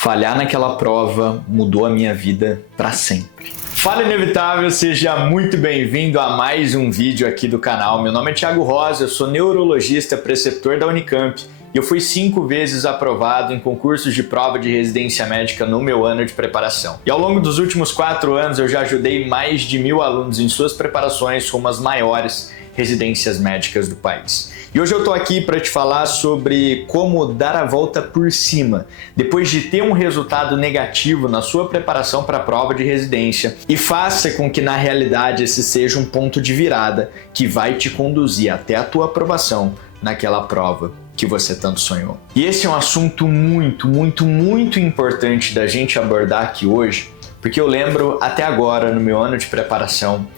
Falhar naquela prova mudou a minha vida para sempre. Fala Inevitável, seja muito bem-vindo a mais um vídeo aqui do canal. Meu nome é Thiago Rosa, eu sou neurologista preceptor da Unicamp e eu fui 5 vezes aprovado em concursos de prova de residência médica no meu ano de preparação. E ao longo dos últimos 4 anos eu já ajudei mais de 1000 alunos em suas preparações rumo às maiores residências médicas do país. E hoje eu tô aqui para te falar sobre como dar a volta por cima, depois de ter um resultado negativo na sua preparação para a prova de residência, e faça com que na realidade esse seja um ponto de virada que vai te conduzir até a tua aprovação naquela prova que você tanto sonhou. E esse é um assunto muito importante da gente abordar aqui hoje, porque eu lembro até agora no meu ano de preparação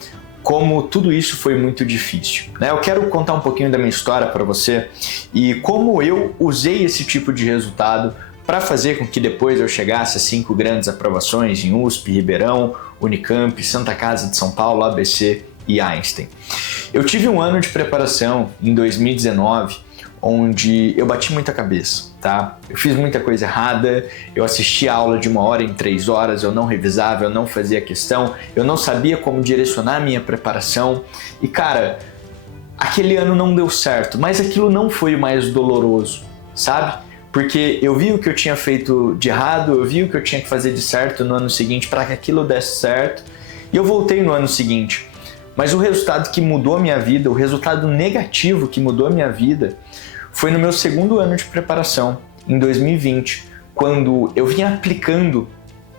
como tudo isso foi muito difícil, né? Eu quero contar um pouquinho da minha história para você e como eu usei esse tipo de resultado para fazer com que depois eu chegasse a 5 grandes aprovações em USP, Ribeirão, Unicamp, Santa Casa de São Paulo, ABC e Einstein. Eu tive um ano de preparação em 2019 onde eu bati muita cabeça, tá? Eu fiz muita coisa errada, eu assisti a aula de 1 hora em 3 horas, eu não revisava, eu não fazia questão, eu não sabia como direcionar a minha preparação e, cara, aquele ano não deu certo, mas aquilo não foi o mais doloroso, sabe? Porque eu vi o que eu tinha feito de errado, eu vi o que eu tinha que fazer de certo no ano seguinte para que aquilo desse certo e eu voltei no ano seguinte. Mas o resultado que mudou a minha vida, o resultado negativo que mudou a minha vida, foi no meu 2º ano de preparação, em 2020, quando eu vinha aplicando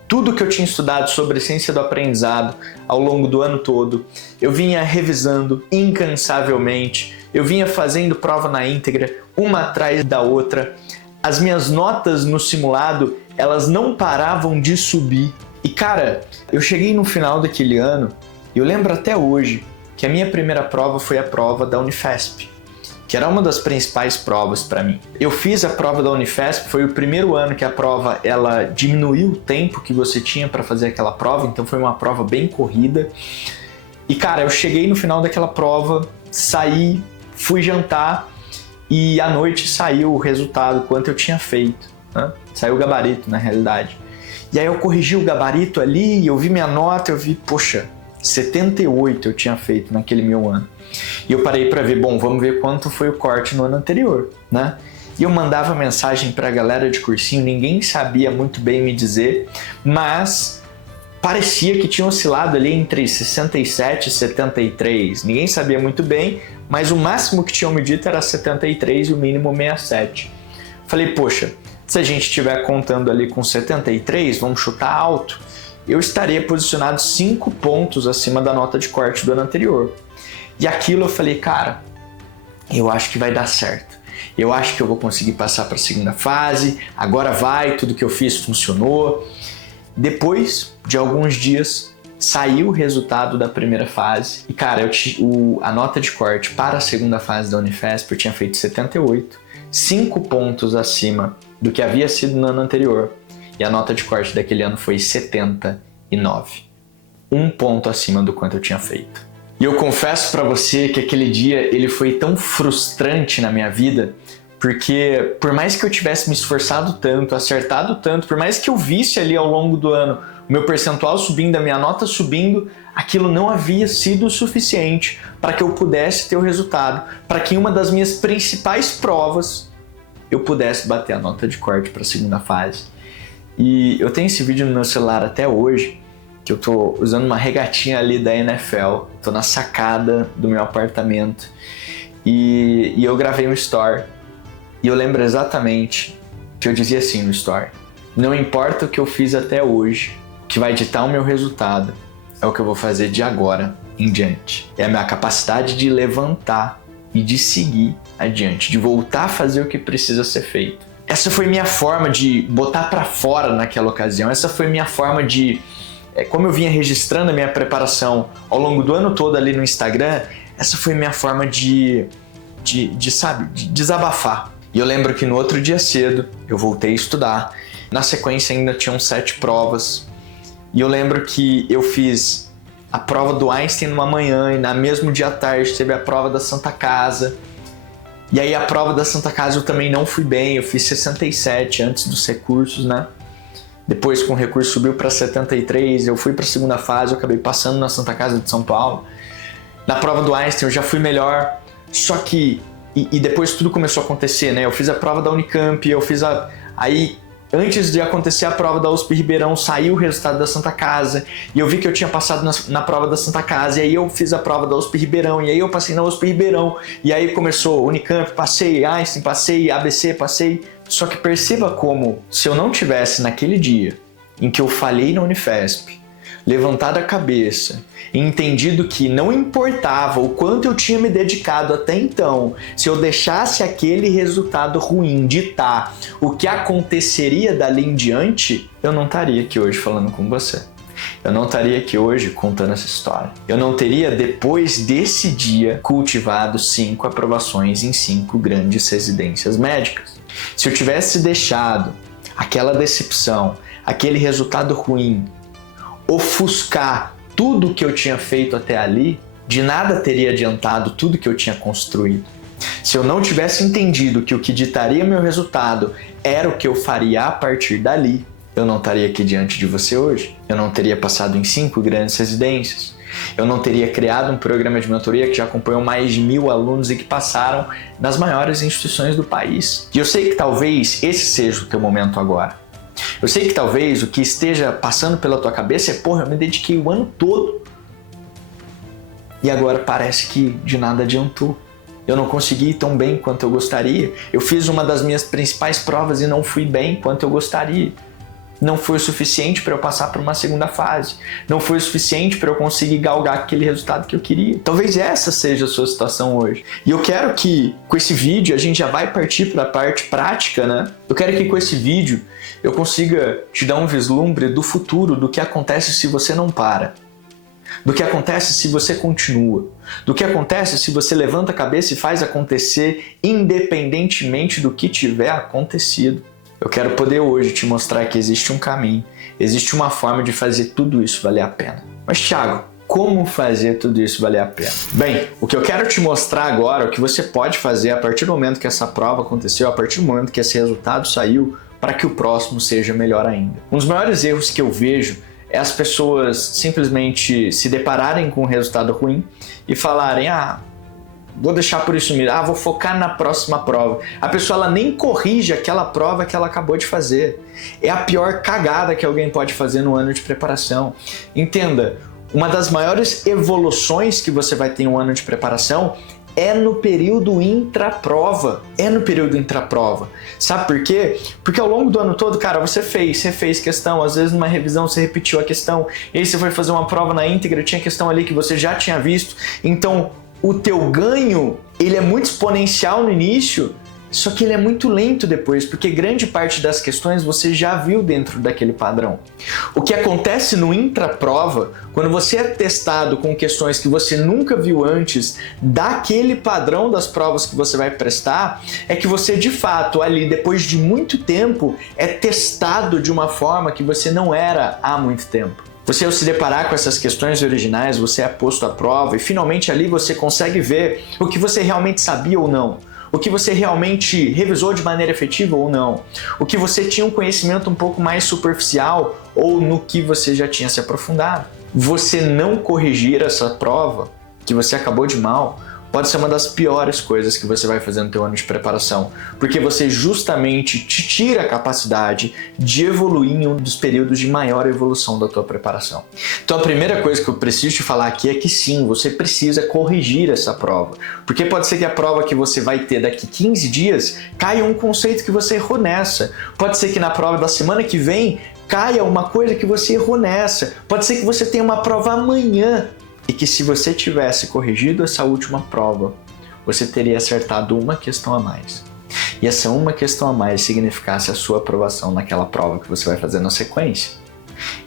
tudo que eu tinha estudado sobre a ciência do aprendizado ao longo do ano todo. Eu vinha revisando incansavelmente, eu vinha fazendo prova na íntegra, uma atrás da outra. As minhas notas no simulado, elas não paravam de subir. E cara, eu cheguei no final daquele ano, e eu lembro até hoje que a minha primeira prova foi a prova da Unifesp, que era uma das principais provas para mim. Eu fiz a prova da Unifesp, foi o primeiro ano que a prova ela diminuiu o tempo que você tinha para fazer aquela prova, então foi uma prova bem corrida. E cara, eu cheguei no final daquela prova, saí, fui jantar e à noite saiu o resultado, quanto eu tinha feito, né? Saiu o gabarito na realidade. E aí eu corrigi o gabarito ali, eu vi minha nota, eu vi, poxa, 78 eu tinha feito naquele meu ano. E eu parei para ver, bom, vamos ver quanto foi o corte no ano anterior, né? E eu mandava mensagem para a galera de cursinho, ninguém sabia muito bem me dizer, mas parecia que tinha oscilado ali entre 67 e 73. Ninguém sabia muito bem, mas o máximo que tinham me dito era 73 e o mínimo 67. Falei, poxa, se a gente estiver contando ali com 73, vamos chutar alto, eu estaria posicionado 5 pontos acima da nota de corte do ano anterior. E aquilo eu falei, cara, eu acho que vai dar certo. Eu acho que eu vou conseguir passar para a segunda fase, agora vai, tudo que eu fiz funcionou. Depois de alguns dias, saiu o resultado da primeira fase. E cara, a nota de corte para a segunda fase da Unifesp eu tinha feito 78, 5 pontos acima do que havia sido no ano anterior. E a nota de corte daquele ano foi 79. 1 ponto acima do quanto eu tinha feito. E eu confesso para você que aquele dia ele foi tão frustrante na minha vida, porque por mais que eu tivesse me esforçado tanto, acertado tanto, por mais que eu visse ali ao longo do ano o meu percentual subindo, a minha nota subindo, aquilo não havia sido o suficiente para que eu pudesse ter o resultado, para que em uma das minhas principais provas eu pudesse bater a nota de corte para a segunda fase. E eu tenho esse vídeo no meu celular até hoje, que eu tô usando uma regatinha ali da NFL, tô na sacada do meu apartamento e eu gravei um story e eu lembro exatamente que eu dizia assim no story: não importa o que eu fiz até hoje, o que vai ditar o meu resultado é o que eu vou fazer de agora em diante. É a minha capacidade de levantar e de seguir adiante, de voltar a fazer o que precisa ser feito. Essa foi minha forma de botar para fora naquela ocasião, essa foi minha forma de... Como eu vinha registrando a minha preparação ao longo do ano todo ali no Instagram, essa foi minha forma de desabafar. E eu lembro que no outro dia cedo eu voltei a estudar, na sequência ainda tinham 7 provas, e eu lembro que eu fiz a prova do Einstein numa manhã e na mesmo dia à tarde teve a prova da Santa Casa. E aí a prova da Santa Casa eu também não fui bem, eu fiz 67 antes dos recursos, né? Depois, com o recurso, subiu para 73, eu fui para a segunda fase, eu acabei passando na Santa Casa de São Paulo. Na prova do Einstein eu já fui melhor, só que... E depois tudo começou a acontecer, né? Eu fiz a prova da Unicamp, Aí, antes de acontecer a prova da USP Ribeirão, saiu o resultado da Santa Casa, e eu vi que eu tinha passado na prova da Santa Casa, e aí eu fiz a prova da USP Ribeirão, e aí eu passei na USP Ribeirão, e aí começou Unicamp, passei, Einstein, passei, ABC, passei. Só que perceba como, se eu não tivesse naquele dia em que eu falhei na Unifesp, levantado a cabeça e entendido que não importava o quanto eu tinha me dedicado até então, se eu deixasse aquele resultado ruim ditar o que aconteceria dali em diante, eu não estaria aqui hoje falando com você. Eu não estaria aqui hoje contando essa história. Eu não teria, depois desse dia, cultivado 5 aprovações em 5 grandes residências médicas. Se eu tivesse deixado aquela decepção, aquele resultado ruim, ofuscar tudo que eu tinha feito até ali, de nada teria adiantado tudo que eu tinha construído. Se eu não tivesse entendido que o que ditaria meu resultado era o que eu faria a partir dali, eu não estaria aqui diante de você hoje. Eu não teria passado em 5 grandes residências. Eu não teria criado um programa de mentoria que já acompanhou mais de 1.000 alunos e que passaram nas maiores instituições do país. E eu sei que talvez esse seja o teu momento agora. Eu sei que talvez o que esteja passando pela tua cabeça é, porra, eu me dediquei o ano todo e agora parece que de nada adiantou. Eu não consegui ir tão bem quanto eu gostaria. Eu fiz uma das minhas principais provas e não fui bem quanto eu gostaria. Não foi o suficiente para eu passar para uma segunda fase. Não foi o suficiente para eu conseguir galgar aquele resultado que eu queria. Talvez essa seja a sua situação hoje. E eu quero que com esse vídeo a gente já vai partir para a parte prática, né? Eu quero que com esse vídeo eu consiga te dar um vislumbre do futuro, do que acontece se você não para. Do que acontece se você continua. Do que acontece se você levanta a cabeça e faz acontecer independentemente do que tiver acontecido. Eu quero poder hoje te mostrar que existe um caminho, existe uma forma de fazer tudo isso valer a pena. Mas Thiago, como fazer tudo isso valer a pena? Bem, o que eu quero te mostrar agora, o que você pode fazer a partir do momento que essa prova aconteceu, a partir do momento que esse resultado saiu, para que o próximo seja melhor ainda. Um dos maiores erros que eu vejo é as pessoas simplesmente se depararem com um resultado ruim e falarem, vou deixar por isso mesmo, vou focar na próxima prova. A pessoa ela nem corrige aquela prova que ela acabou de fazer. É a pior cagada que alguém pode fazer no ano de preparação. Entenda, uma das maiores evoluções que você vai ter em um ano de preparação é no período intraprova. Sabe por quê? Porque ao longo do ano todo, cara, você refez questão, às vezes numa revisão você repetiu a questão, e aí você foi fazer uma prova na íntegra, tinha questão ali que você já tinha visto, então o teu ganho, ele é muito exponencial no início, só que ele é muito lento depois, porque grande parte das questões você já viu dentro daquele padrão. O que acontece no intraprova, quando você é testado com questões que você nunca viu antes daquele padrão das provas que você vai prestar, é que você de fato ali, depois de muito tempo, é testado de uma forma que você não era há muito tempo. Você, ao se deparar com essas questões originais, você é posto à prova e finalmente ali você consegue ver o que você realmente sabia ou não, o que você realmente revisou de maneira efetiva ou não, o que você tinha um conhecimento um pouco mais superficial ou no que você já tinha se aprofundado. Você não corrigir essa prova que você acabou de mal pode ser uma das piores coisas que você vai fazer no teu ano de preparação, porque você justamente te tira a capacidade de evoluir em um dos períodos de maior evolução da tua preparação. Então a primeira coisa que eu preciso te falar aqui é que sim, você precisa corrigir essa prova, porque pode ser que a prova que você vai ter daqui 15 dias caia um conceito que você errou nessa, pode ser que na prova da semana que vem caia uma coisa que você errou nessa, pode ser que você tenha uma prova amanhã, e que se você tivesse corrigido essa última prova, você teria acertado uma questão a mais. E essa uma questão a mais significasse a sua aprovação naquela prova que você vai fazer na sequência.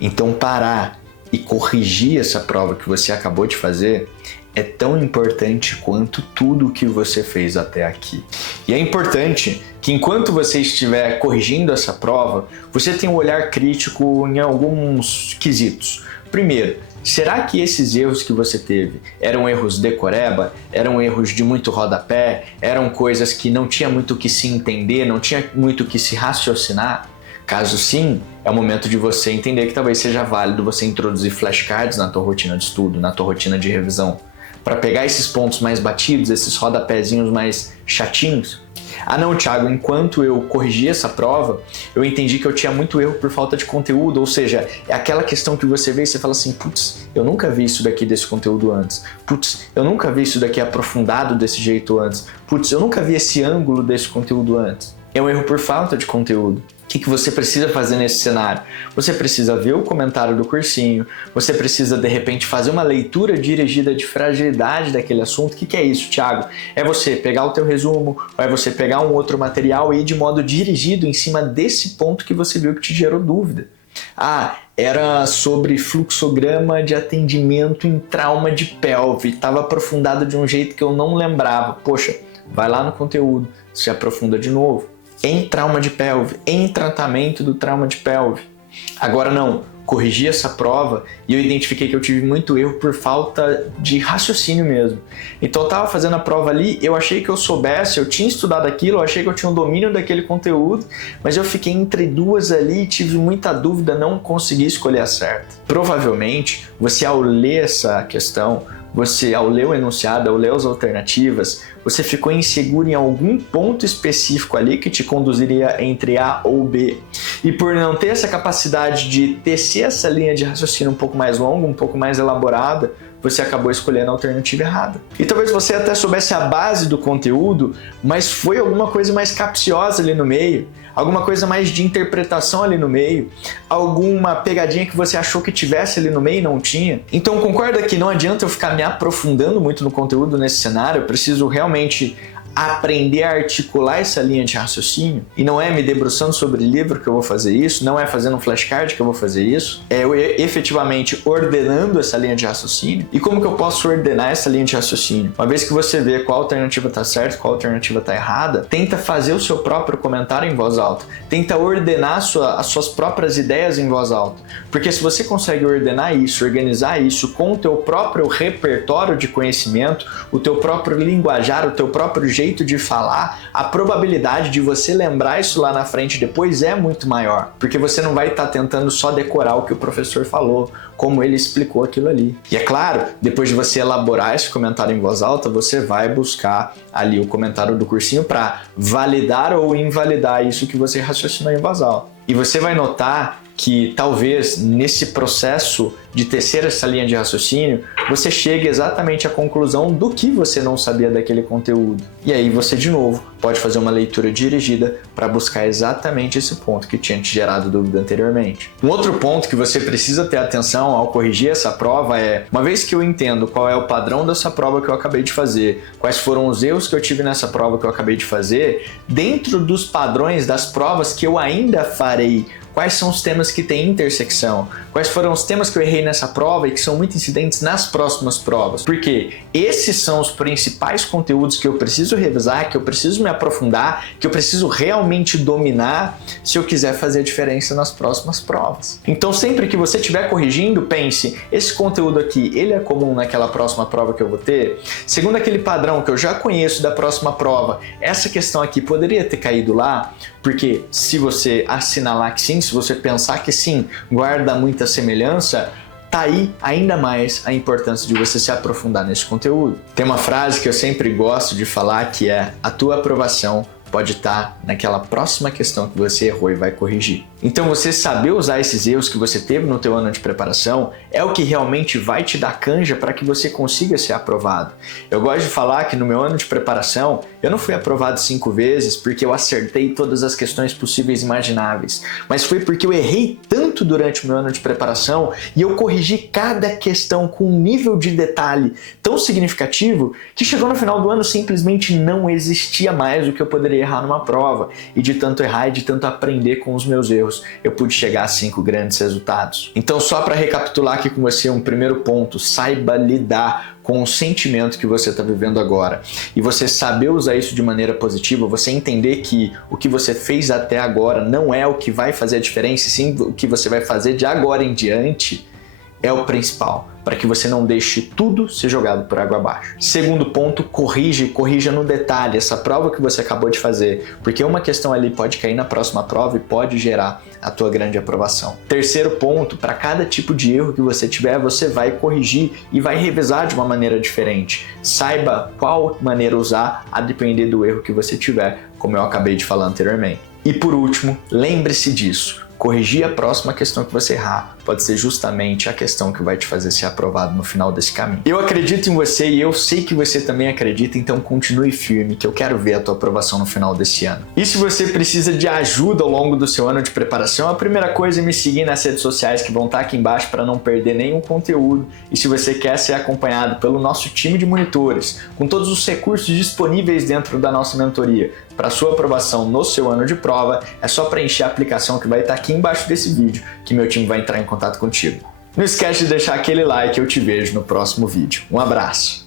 Então parar e corrigir essa prova que você acabou de fazer é tão importante quanto tudo o que você fez até aqui. E é importante que enquanto você estiver corrigindo essa prova, você tenha um olhar crítico em alguns quesitos. Primeiro, será que esses erros que você teve eram erros decoreba? Eram erros de muito rodapé? Eram coisas que não tinha muito o que se entender, não tinha muito o que se raciocinar? Caso sim, é o momento de você entender que talvez seja válido você introduzir flashcards na tua rotina de estudo, na tua rotina de revisão, para pegar esses pontos mais batidos, esses rodapézinhos mais chatinhos. Ah não, Thiago, enquanto eu corrigi essa prova, eu entendi que eu tinha muito erro por falta de conteúdo, ou seja, é aquela questão que você vê e você fala assim, putz, eu nunca vi isso daqui desse conteúdo antes, putz, eu nunca vi isso daqui aprofundado desse jeito antes, putz, eu nunca vi esse ângulo desse conteúdo antes. É um erro por falta de conteúdo. O que você precisa fazer nesse cenário? Você precisa ver o comentário do cursinho, você precisa de repente fazer uma leitura dirigida de fragilidade daquele assunto. O que é isso, Thiago? É você pegar o teu resumo, ou é você pegar um outro material e ir de modo dirigido em cima desse ponto que você viu que te gerou dúvida. Ah, era sobre fluxograma de atendimento em trauma de pelve, estava aprofundado de um jeito que eu não lembrava. Poxa, vai lá no conteúdo, se aprofunda de novo. Em trauma de pelve, em tratamento do trauma de pelve. Agora não, corrigi essa prova e eu identifiquei que eu tive muito erro por falta de raciocínio mesmo. Então eu estava fazendo a prova ali, eu achei que eu soubesse, eu tinha estudado aquilo, eu achei que eu tinha um domínio daquele conteúdo, mas eu fiquei entre duas ali, tive muita dúvida, não consegui escolher a certa. Provavelmente, você ao ler essa questão, você ao ler o enunciado, ao ler as alternativas, você ficou inseguro em algum ponto específico ali que te conduziria entre A ou B. E por não ter essa capacidade de tecer essa linha de raciocínio um pouco mais longa, um pouco mais elaborada, você acabou escolhendo a alternativa errada. E talvez você até soubesse a base do conteúdo, mas foi alguma coisa mais capciosa ali no meio, alguma coisa mais de interpretação ali no meio, alguma pegadinha que você achou que tivesse ali no meio e não tinha. Então concorda que não adianta eu ficar me aprofundando muito no conteúdo nesse cenário, eu preciso realmente aprender a articular essa linha de raciocínio, e não é me debruçando sobre livro que eu vou fazer isso, não é fazendo um flashcard que eu vou fazer isso, é eu efetivamente ordenando essa linha de raciocínio. E como que eu posso ordenar essa linha de raciocínio? Uma vez que você vê qual alternativa está certa, qual alternativa está errada, tenta fazer o seu próprio comentário em voz alta, tenta ordenar as suas próprias ideias em voz alta, porque se você consegue ordenar isso, organizar isso com o teu próprio repertório de conhecimento, o teu próprio linguajar, o teu próprio jeito de falar, a probabilidade de você lembrar isso lá na frente depois é muito maior, porque você não vai estar tentando só decorar o que o professor falou, como ele explicou aquilo ali. E é claro, depois de você elaborar esse comentário em voz alta, você vai buscar ali o comentário do cursinho para validar ou invalidar isso que você raciocinou em voz alta. E você vai notar que talvez nesse processo de tecer essa linha de raciocínio, você chegue exatamente à conclusão do que você não sabia daquele conteúdo. E aí você, de novo, pode fazer uma leitura dirigida para buscar exatamente esse ponto que tinha te gerado dúvida anteriormente. Um outro ponto que você precisa ter atenção ao corrigir essa prova é, uma vez que eu entendo qual é o padrão dessa prova que eu acabei de fazer, quais foram os erros que eu tive nessa prova que eu acabei de fazer, dentro dos padrões das provas que eu ainda farei, quais são os temas que têm intersecção, quais foram os temas que eu errei nessa prova e que são muito incidentes nas próximas provas. Porque esses são os principais conteúdos que eu preciso revisar, que eu preciso me aprofundar, que eu preciso realmente dominar se eu quiser fazer a diferença nas próximas provas. Então sempre que você estiver corrigindo, pense, esse conteúdo aqui, ele é comum naquela próxima prova que eu vou ter? Segundo aquele padrão que eu já conheço da próxima prova, essa questão aqui poderia ter caído lá? Porque se você assinalar que sim, se você pensar que sim, guarda muita semelhança, tá aí ainda mais a importância de você se aprofundar nesse conteúdo. Tem uma frase que eu sempre gosto de falar que é: a tua aprovação pode estar naquela próxima questão que você errou e vai corrigir. Então você saber usar esses erros que você teve no teu ano de preparação é o que realmente vai te dar canja para que você consiga ser aprovado. Eu gosto de falar que no meu ano de preparação eu não fui aprovado 5 vezes porque eu acertei todas as questões possíveis e imagináveis, mas foi porque eu errei tanto durante o meu ano de preparação e eu corrigi cada questão com um nível de detalhe tão significativo que chegou no final do ano simplesmente não existia mais o que eu poderia errar numa prova, e de tanto errar e de tanto aprender com os meus erros, eu pude chegar a 5 grandes resultados. Então, só para recapitular aqui com você, um primeiro ponto: saiba lidar com o sentimento que você está vivendo agora. E você saber usar isso de maneira positiva, você entender que o que você fez até agora não é o que vai fazer a diferença, sim o que você vai fazer de agora em diante, é o principal. para que você não deixe tudo ser jogado por água abaixo. Segundo ponto, corrija no detalhe essa prova que você acabou de fazer, porque uma questão ali pode cair na próxima prova e pode gerar a tua grande aprovação. Terceiro ponto, para cada tipo de erro que você tiver, você vai corrigir e vai revisar de uma maneira diferente. Saiba qual maneira usar a depender do erro que você tiver, como eu acabei de falar anteriormente. E por último, lembre-se disso. Corrigir a próxima questão que você errar pode ser justamente a questão que vai te fazer ser aprovado no final desse caminho. Eu acredito em você e eu sei que você também acredita, então continue firme que eu quero ver a tua aprovação no final desse ano. E se você precisa de ajuda ao longo do seu ano de preparação, a primeira coisa é me seguir nas redes sociais que vão estar aqui embaixo para não perder nenhum conteúdo. E se você quer ser acompanhado pelo nosso time de monitores, com todos os recursos disponíveis dentro da nossa mentoria, para sua aprovação no seu ano de prova, é só preencher a aplicação que vai estar aqui embaixo desse vídeo, que meu time vai entrar em contato contigo. Não esquece de deixar aquele like, eu te vejo no próximo vídeo. Um abraço!